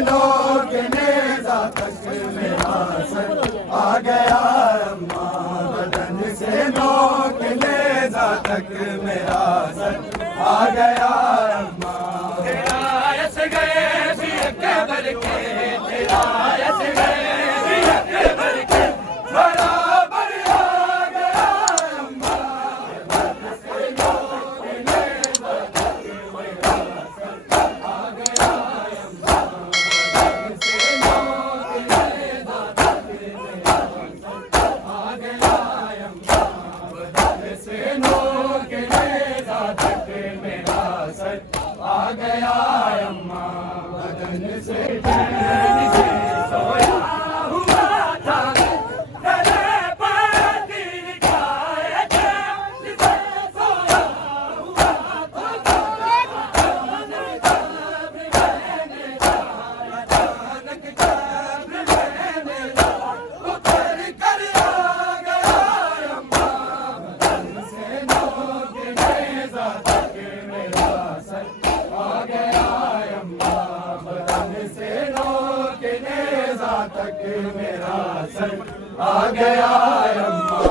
नोक नेजा तक मेरा सर आ गया अम्मा, बदन से नोक नेजा तक मेरा सर आ गया अम्मा। तेरा यस गए भी अकबर के, तेरा यस गए भी अकबर के, बराबर आ गया अम्मा, बदन से नोक नेजा तक मेरा सर आ गया अम्मा, बदन से नोक नेजा तक मेरा सर आ गया अम्मा, बदन से नोक नेजा तक मेरा सर आ गया अम्मा। बदन से चैन से सोया हुआ था, गले पर तीर खाए चैन से सोया हुआ था, अचानक कब्र मैंने जाया, अचानक कब्र मैंने जाया, उतर कर आ गया अम्मा, बदन से नोक नेजा तक मेरा सर आ गया अम्मा, बदन से नोक नेजा तक मेरा सर आ गया अम्मा,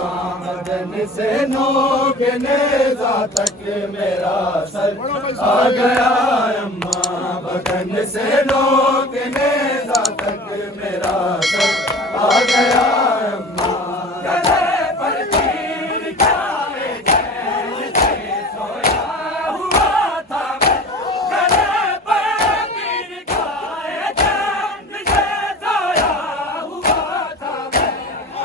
बदन से नोक नेजा तक मेरा सर आ गया अम्मा, बदन से नोक नेजा तक मेरा सर आ गया अम्मा। गले पर तीर खाए चैन से सोया हुआ था मैं, गले पर तीर खाए चैन से सोया हुआ था मैं,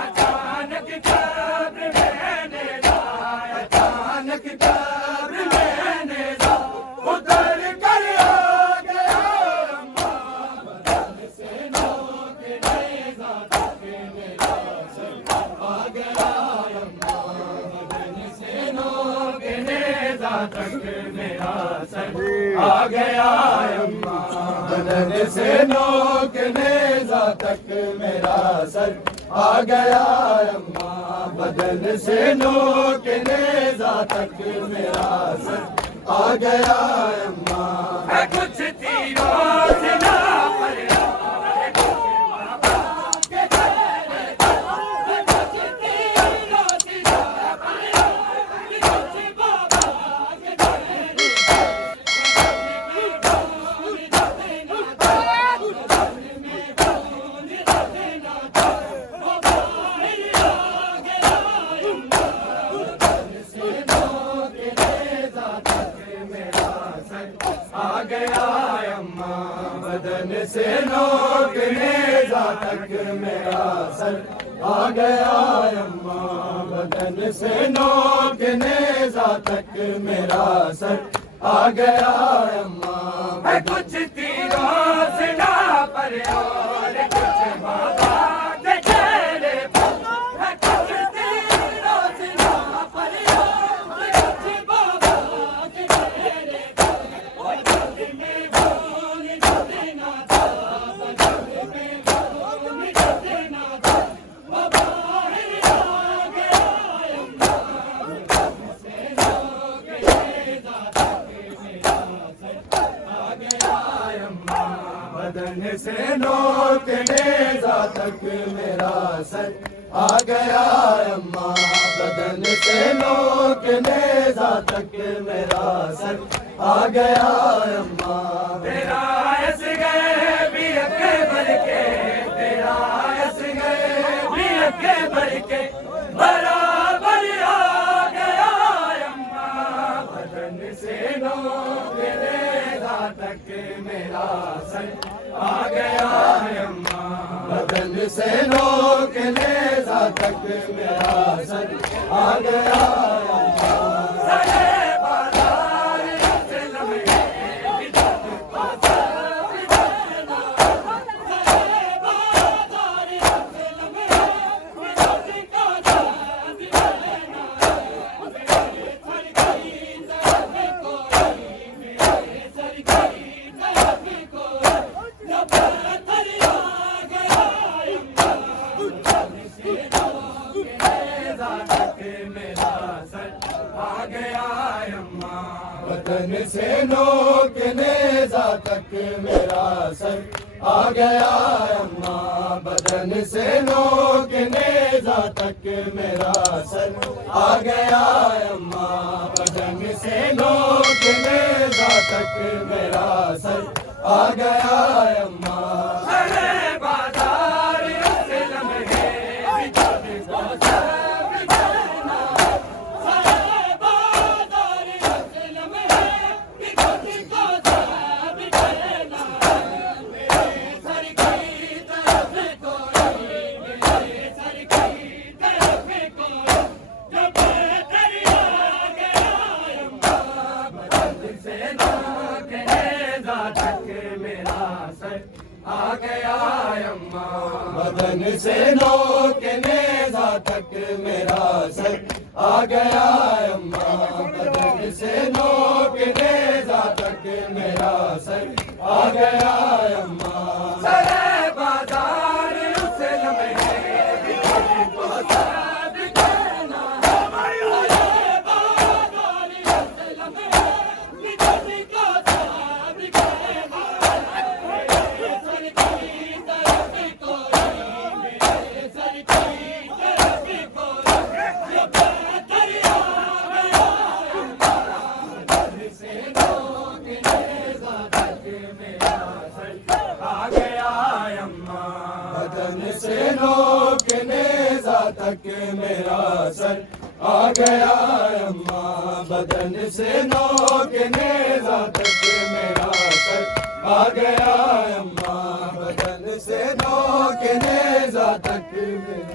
अचानक कब्र मैंने जाया, अचानक कब्र मैंने जाया, उतर कर आ गया अम्मा, बदन से नोक नेजा तक मेरा सर आ गया अम्मा, बदन से नोक नेजा तक मेरा सर आ गया अम्मा, बदन से नोक नेजा तक मेरा सर आ गया अम्मा, बदन से नोक नेजा तक मेरा सर आ गया अम्मा। है कुछ तीरों से ना पर है कुछ बाबा के चेहरे पर, है कुछ तीरों से ना पर है कुछ बाबा के चेहरे पर, बदन में खून रखना था, वो बाहर आ गया अम्मा, बदन से नोक नेजा तक मेरा सर आ गया अम्मा, बदन से नोक नेजा तक मेरा सर आ गया अम्मा, बदन से नोक नेजा तक मेरा सर आ गया अम्मा। है कुछ तीरों से ना पर और कुछ बाबा के चेहरे पर, है कुछ तीरों से ना पर और कुछ बाबा के चेहरे पर, बदन में खून रखना था, बदन में खून रखना था, वो बाहर आ गया अम्मा, बदन से नोक नेजा तक मेरा सर आ गया अम्मा, बदन से नोक नेजा तक मेरा सर आ गया अम्मा, बदन से नोक नेजा तक मेरा सर आ गया अम्मा। तेरा यस गए भी अकबर के, तेरा यस गए भी अकबर के, बराबर आ गया अम्मा, बदन से नोक नेजा तक मेरा सर आ गया अम्मा, बदन से नोक नेजा तक मेरा सर आ गया अम्मा। सरे बाजार से लम्हे विदत पासा विदना, सरे बाजार से लम्हे विदत पासा विदना, मेरे सर की तरफ कोई, मेरे सर की तरफ कोई, न पत्थर आ गया अम्मा, बदन से नोक नेजा तक मेरा सर आ गया अम्मा, बदन से नोक नेजा तक मेरा सर आ गया अम्मा बदन से नोक नेजा तक मेरा सर आ गया अम्मा बदन से नोक नेजा तक मेरा सर आ गया अम्मा आ गया अम्मा बदन से नोक नेजा तक मेरा सर आ गया अम्मा बदन से नोक नेजा तक मेरा सर आ गया अम्मा सरे बाजार उस लम्हे को सब कहना सरे बाजार उस लम्हे को सब कहना बदन से नोक नेजा तक मेरा सर आ गया अम्मा बदन से नोक नेजा तक मेरा सर आ गया अम्मा बदन से नोक नेजा तक मेरा